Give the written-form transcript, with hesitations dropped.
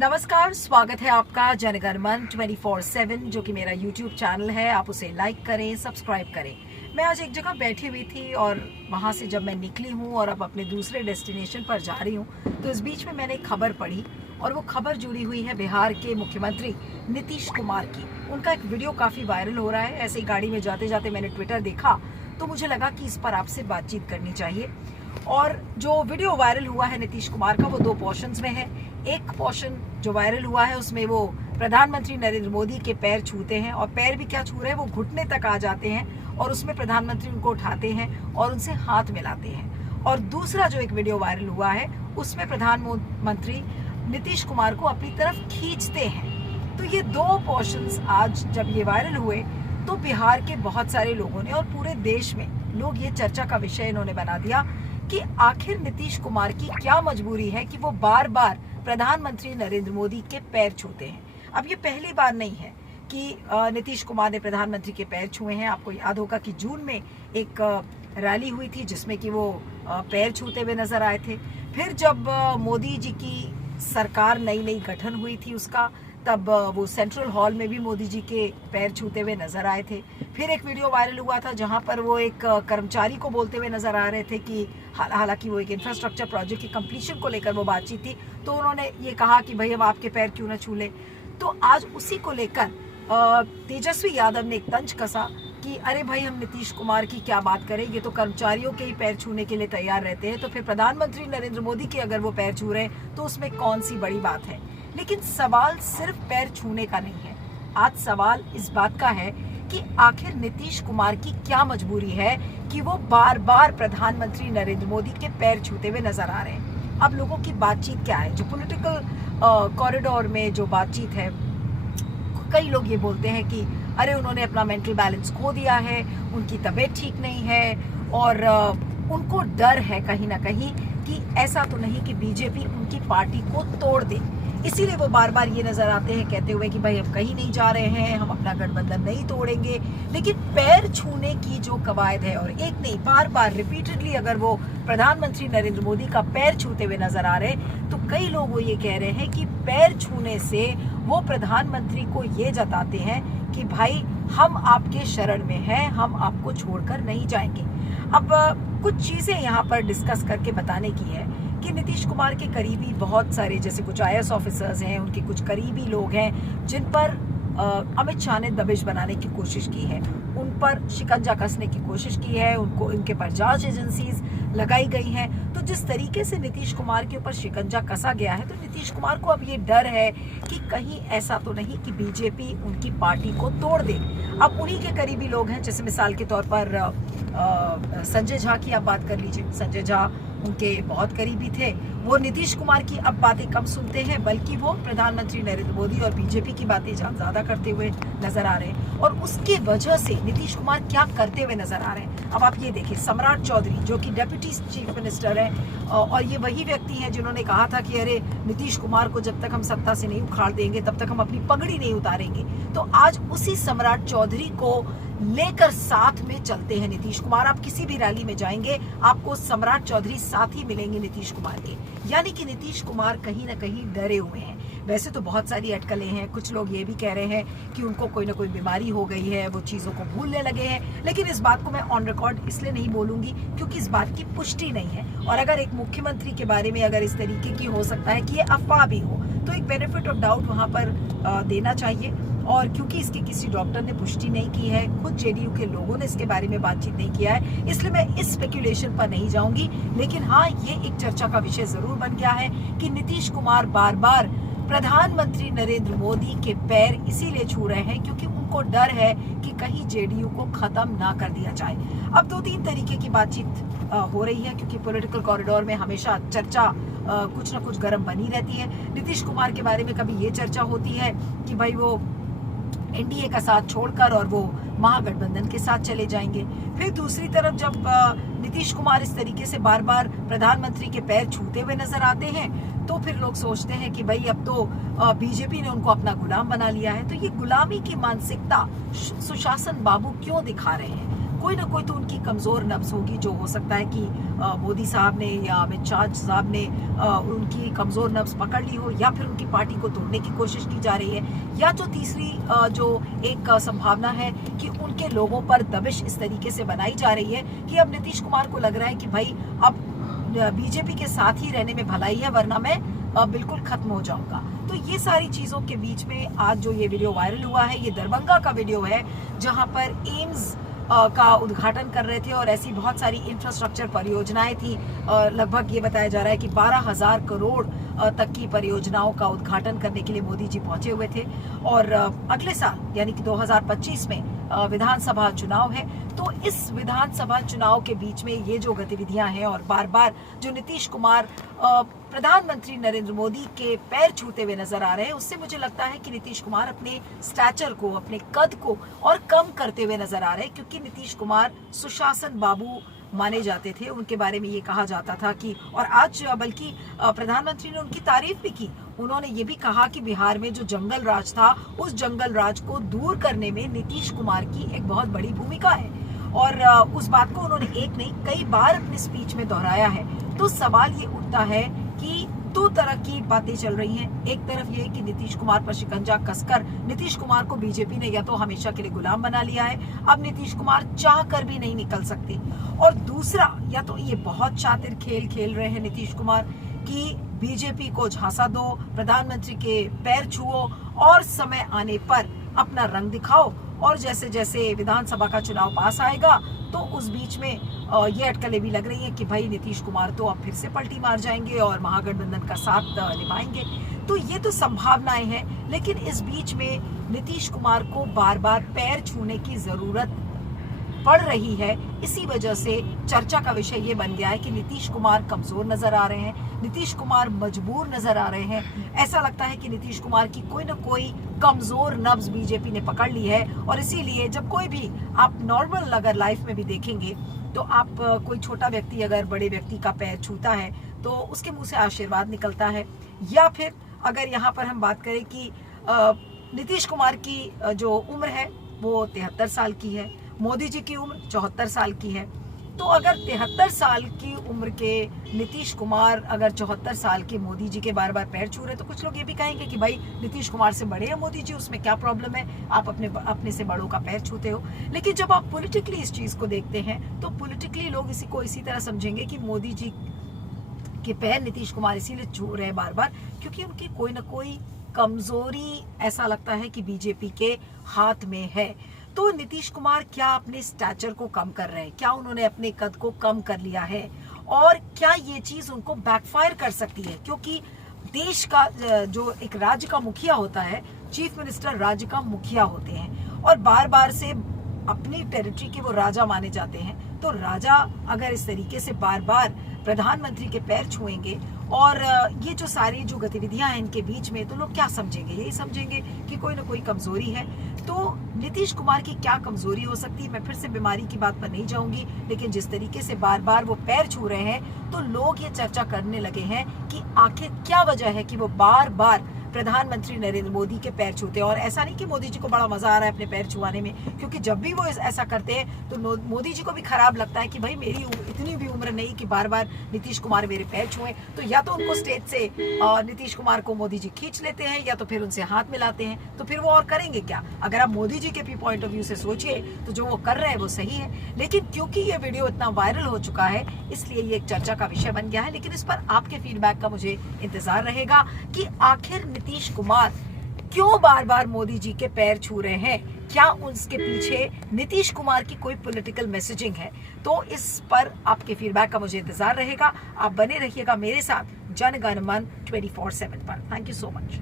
नमस्कार, स्वागत है आपका जनगण मन 24/7 जो कि मेरा YouTube चैनल है। आप उसे लाइक करें, सब्सक्राइब करें। मैं आज एक जगह बैठी हुई थी और वहाँ से जब मैं निकली हूँ और अब अपने दूसरे डेस्टिनेशन पर जा रही हूँ तो इस बीच में मैंने एक खबर पढ़ी और वो खबर जुड़ी हुई है बिहार के मुख्यमंत्री नीतीश कुमार की। उनका एक वीडियो काफ़ी वायरल हो रहा है। ऐसे ही गाड़ी में जाते जाते मैंने ट्विटर देखा तो मुझे लगा कि इस पर आपसे बातचीत करनी चाहिए। और जो वीडियो वायरल हुआ है नीतीश कुमार का वो दो पोर्शंस में है। एक पोर्शन जो वायरल हुआ है उसमें वो प्रधानमंत्री नरेंद्र मोदी के पैर छूते हैं और पैर भी क्या छू रहे हैं, वो घुटने तक आ जाते हैं और उसमें प्रधानमंत्री उनको उठाते हैं और उनसे हाथ मिलाते हैं। और दूसरा जो एक वीडियो वायरल हुआ है उसमें प्रधानमंत्री नीतीश कुमार को अपनी तरफ खींचते हैं। तो ये दो पोर्शंस आज जब ये वायरल हुए तो बिहार के बहुत सारे लोगों ने और पूरे देश में लोग ये चर्चा का विषय इन्होंने बना दिया कि आखिर नीतीश कुमार की क्या मजबूरी है कि वो बार बार प्रधानमंत्री नरेंद्र मोदी के पैर छूते हैं। अब ये पहली बार नहीं है कि नीतीश कुमार ने प्रधानमंत्री के पैर छुए हैं। आपको याद होगा कि जून में एक रैली हुई थी जिसमें कि वो पैर छूते हुए नजर आए थे। फिर जब मोदी जी की सरकार नई गठन हुई थी उसका, तब वो सेंट्रल हॉल में भी मोदी जी के पैर छूते हुए नजर आए थे। फिर एक वीडियो वायरल हुआ था जहां पर वो एक कर्मचारी को बोलते हुए नजर आ रहे थे कि हालांकि वो एक इंफ्रास्ट्रक्चर प्रोजेक्ट की कंप्लीशन को लेकर वो बातचीत थी, तो उन्होंने ये कहा कि भाई हम आपके पैर क्यों न छू ले। तो आज उसी को लेकर तेजस्वी यादव ने एक तंज कसा कि अरे भाई हम नीतीश कुमार की क्या बात करें, ये तो कर्मचारियों के ही पैर छूने के लिए तैयार रहते हैं, तो फिर प्रधानमंत्री नरेंद्र मोदी के अगर वो पैर छू रहे हैं तो उसमें कौन सी बड़ी बात है। लेकिन सवाल सिर्फ पैर छूने का नहीं है। आज सवाल इस बात का है कि आखिर नीतीश कुमार की क्या मजबूरी है कि वो बार बार प्रधानमंत्री नरेंद्र मोदी के पैर छूते हुए नजर आ रहे हैं। अब लोगों की बातचीत क्या है, जो पॉलिटिकल कॉरिडोर में जो बातचीत है, कई लोग ये बोलते हैं कि अरे उन्होंने अपना मेंटल बैलेंस खो दिया है, उनकी तबीयत ठीक नहीं है और उनको डर है कहीं ना कहीं कि ऐसा तो नहीं कि बीजेपी उनकी पार्टी को तोड़ दे, इसीलिए वो बार बार ये नजर आते हैं कहते हुए कि भाई हम कहीं नहीं जा रहे हैं, हम अपना गठबंधन नहीं तोड़ेंगे। लेकिन पैर छूने की जो कवायद है, और एक नहीं बार बार रिपीटेडली अगर वो प्रधानमंत्री नरेंद्र मोदी का पैर छूते हुए नजर आ रहे हैं तो कई लोग वो ये कह रहे हैं कि पैर छूने से वो प्रधानमंत्री को ये जताते हैं कि भाई हम आपके शरण में हैं, हम आपको छोड़कर नहीं जाएंगे। अब कुछ चीजें यहाँ पर डिस्कस करके बताने की है कि नीतीश कुमार के करीबी बहुत सारे, जैसे कुछ IAS ऑफिसर्स हैं, उनके कुछ करीबी लोग हैं जिन पर अमित शाह ने दबिश बनाने की कोशिश की है, उन पर शिकंजा कसने की कोशिश की है, उनको इनके पर जांच एजेंसीज लगाई गई हैं। तो जिस तरीके से नीतीश कुमार के ऊपर शिकंजा कसा गया है तो नीतीश कुमार को अब ये डर है कि कहीं ऐसा तो नहीं कि बीजेपी उनकी पार्टी को तोड़ दे। अब उन्हीं के करीबी लोग हैं, जैसे मिसाल के तौर पर संजय झा की आप बात कर लीजिए। संजय झा उनके बहुत करीबी थे, वो नीतीश कुमार की अब बातें कम सुनते हैं बल्कि वो प्रधानमंत्री नरेंद्र मोदी और बीजेपी की बातें ज्यादा करते हुए नजर आ रहे हैं। और उसके वजह से नीतीश कुमार क्या करते हुए नजर आ रहे हैं, अब आप ये देखिए। सम्राट चौधरी जो कि डेप्यूटी चीफ मिनिस्टर है और ये वही व्यक्ति हैं जिन्होंने कहा था कि अरे नीतीश कुमार को जब तक हम सत्ता से नहीं उखाड़ देंगे तब तक हम अपनी पगड़ी नहीं उतारेंगे। तो आज उसी सम्राट चौधरी को लेकर साथ में चलते हैं नीतीश कुमार। आप किसी भी रैली में जाएंगे आपको सम्राट चौधरी साथ ही मिलेंगे नीतीश कुमार के, यानी कि नीतीश कुमार कहीं ना कहीं डरे हुए हैं। वैसे तो बहुत सारी अटकलें हैं, कुछ लोग ये भी कह रहे हैं कि उनको कोई ना कोई बीमारी हो गई है, वो चीज़ों को भूलने लगे हैं, लेकिन इस बात को मैं ऑन रिकॉर्ड इसलिए नहीं बोलूंगी क्योंकि इस बात की पुष्टि नहीं है। और अगर एक मुख्यमंत्री के बारे में अगर इस तरीके की हो सकता है कि ये अफवाह भी हो तो एक बेनिफिट ऑफ डाउट वहाँ पर देना चाहिए। और क्योंकि इसकी किसी डॉक्टर ने पुष्टि नहीं की है, खुद जेडीयू के लोगों ने इसके बारे में बातचीत नहीं किया है, इसलिए मैं इस स्पेकुलेशन पर नहीं जाऊंगी। लेकिन हाँ, ये एक चर्चा का विषय जरूर बन गया है कि नीतीश कुमार बार बार प्रधानमंत्री नरेंद्र मोदी के पैर इसीलिए छू रहे हैं क्योंकि उनको डर है कि कहीं जेडीयू को खत्म ना कर दिया जाए। अब दो तीन तरीके की बातचीत हो रही है क्योंकि पॉलिटिकल कॉरिडोर में हमेशा चर्चा कुछ ना कुछ गर्म बनी रहती है। नीतीश कुमार के बारे में कभी ये चर्चा होती है कि भाई वो एनडीए का साथ छोड़कर और वो महागठबंधन के साथ चले जाएंगे। फिर दूसरी तरफ जब नीतीश कुमार इस तरीके से बार बार प्रधानमंत्री के पैर छूते हुए नजर आते हैं तो फिर लोग सोचते हैं कि भाई अब तो बीजेपी ने उनको अपना गुलाम बना लिया है। तो ये गुलामी की मानसिकता सुशासन बाबू क्यों दिखा रहे हैं? कोई ना कोई तो उनकी कमजोर नब्ज होगी, जो हो सकता है कि मोदी साहब ने या अमित शाह साहब ने उनकी कमजोर नब्ज पकड़ ली हो, या फिर उनकी पार्टी को तोड़ने की कोशिश की जा रही है, या जो तीसरी जो एक संभावना है कि उनके लोगों पर दबिश इस तरीके से बनाई जा रही है कि अब नीतीश कुमार को लग रहा है कि भाई अब बीजेपी के साथ ही रहने में भलाई है, वरना मैं बिल्कुल खत्म हो जाऊंगा। तो ये सारी चीजों के बीच में आज जो ये वीडियो वायरल हुआ है, ये दरभंगा का वीडियो है, जहां पर एम्स का उद्घाटन कर रहे थे और ऐसी बहुत सारी इंफ्रास्ट्रक्चर परियोजनाएं थी। लगभग ये बताया जा रहा है कि 12,000 करोड़ तक की परियोजनाओं का उद्घाटन करने के लिए मोदी जी पहुंचे हुए थे। और अगले साल यानी कि 2025 में विधानसभा चुनाव है, तो इस विधानसभा चुनाव के बीच में ये जो गतिविधियां हैं और बार बार जो नीतीश कुमार प्रधानमंत्री नरेंद्र मोदी के पैर छूते हुए नजर आ रहे हैं, उससे मुझे लगता है कि नीतीश कुमार अपने स्टैचर को, अपने कद को और कम करते हुए नजर आ रहे हैं। क्योंकि नीतीश कुमार सुशासन बाबू माने जाते थे, उनके बारे में ये कहा जाता था कि, और आज बल्कि प्रधानमंत्री ने उनकी तारीफ भी की। उन्होंने ये भी कहा कि बिहार में जो जंगल राज था, उस जंगल राज को दूर करने में नीतीश कुमार की एक बहुत बड़ी भूमिका है, और उस बात को उन्होंने एक नहीं कई बार अपने स्पीच में दोहराया है। तो सवाल ये उठता है कि दो तरह की बातें चल रही हैं। एक तरफ ये कि नीतीश कुमार पर शिकंजा कसकर नीतीश कुमार को बीजेपी ने या तो हमेशा के लिए गुलाम बना लिया है, अब नीतीश कुमार चाह कर भी नहीं निकल सकते। और दूसरा, या तो ये बहुत शातिर खेल खेल रहे हैं नीतीश कुमार कि बीजेपी को झांसा दो, प्रधानमंत्री के पैर छुओ और समय आने पर अपना रंग दिखाओ, और जैसे जैसे विधानसभा का चुनाव पास आएगा तो उस बीच में ये अटकलें भी लग रही हैं कि भाई नीतीश कुमार तो अब फिर से पलटी मार जाएंगे और महागठबंधन का साथ निभाएंगे। तो ये तो संभावनाएं हैं, लेकिन इस बीच में नीतीश कुमार को बार बार पैर छूने की जरूरत पड़ रही है। इसी वजह से चर्चा का विषय ये बन गया है कि नीतीश कुमार कमजोर नजर आ रहे हैं, नीतीश कुमार मजबूर नजर आ रहे हैं। ऐसा लगता है कि नीतीश कुमार की कोई ना कोई कमजोर नब्ज बीजेपी ने पकड़ ली है, और इसीलिए जब कोई भी आप नॉर्मल अगर लाइफ में भी देखेंगे तो आप कोई छोटा व्यक्ति अगर बड़े व्यक्ति का पैर छूता है तो उसके मुंह से आशीर्वाद निकलता है। या फिर अगर यहाँ पर हम बात करें कि नीतीश कुमार की जो उम्र है वो 73 साल की है, मोदी जी की उम्र 74 साल की है, तो अगर 73 साल की उम्र के नीतीश कुमार अगर 74 साल के मोदी जी के बार बार पैर छू रहे, तो कुछ लोग ये भी कहेंगे कि भाई नीतीश कुमार से बड़े हैं मोदी जी, उसमें क्या प्रॉब्लम है, आप अपने से बड़ों का पैर छूते हो। लेकिन जब आप पॉलिटिकली इस चीज को देखते हैं तो पॉलिटिकली लोग इसी को इसी तरह समझेंगे कि मोदी जी के पैर नीतीश कुमार इसीलिए छू रहे हैं बार बार क्योंकि उनकी कोई ना कोई कमजोरी ऐसा लगता है कि बीजेपी के हाथ में है। तो नीतीश कुमार क्या अपने स्टैचर को कम कर रहे हैं, क्या उन्होंने अपने कद को कम कर लिया है, और क्या ये चीज उनको बैकफायर कर सकती है? क्योंकि देश का जो एक राज्य का मुखिया होता है, चीफ मिनिस्टर राज्य का मुखिया होते हैं और बार बार से अपनी टेरिटरी के वो राजा माने जाते हैं। तो राजा अगर इस तरीके से बार बार प्रधानमंत्री के पैर छुएंगे और ये जो सारी जो गतिविधियां हैं इनके बीच में, तो लोग क्या समझेंगे? यही समझेंगे कि कोई ना कोई कमजोरी है। तो नीतीश कुमार की क्या कमजोरी हो सकती है? मैं फिर से बीमारी की बात पर नहीं जाऊंगी, लेकिन जिस तरीके से बार बार वो पैर छू रहे हैं तो लोग ये चर्चा करने लगे हैं कि आखिर क्या वजह है कि वो बार बार प्रधानमंत्री नरेंद्र मोदी के पैर छूते हैं। और ऐसा नहीं कि मोदी जी को बड़ा मजा आ रहा है अपने पैर छुआने में, क्योंकि जब भी वो ऐसा करते हैं तो मोदी जी को भी खराब लगता है कि भाई मेरी इतनी भी उम्र नहीं कि बार बार नीतीश कुमार मेरे पैर छुए। तो या तो उनको स्टेज से नीतीश कुमार को मोदी जी खींच लेते हैं या तो फिर उनसे हाथ मिलाते हैं। तो फिर वो और करेंगे क्या? अगर आप मोदी जी के भी पॉइंट ऑफ व्यू से सोचिए तो जो वो कर रहे हैं वो सही है। लेकिन क्योंकि ये वीडियो इतना वायरल हो चुका है इसलिए ये एक चर्चा का विषय बन गया है। लेकिन इस पर आपके फीडबैक का मुझे इंतजार रहेगा कि आखिर नीतीश कुमार क्यों बार बार मोदी जी के पैर छू रहे हैं? क्या उसके पीछे नीतीश कुमार की कोई पॉलिटिकल मैसेजिंग है? तो इस पर आपके फीडबैक का मुझे इंतजार रहेगा। आप बने रहिएगा मेरे साथ जनगण मन 24/7 पर। Thank you so much.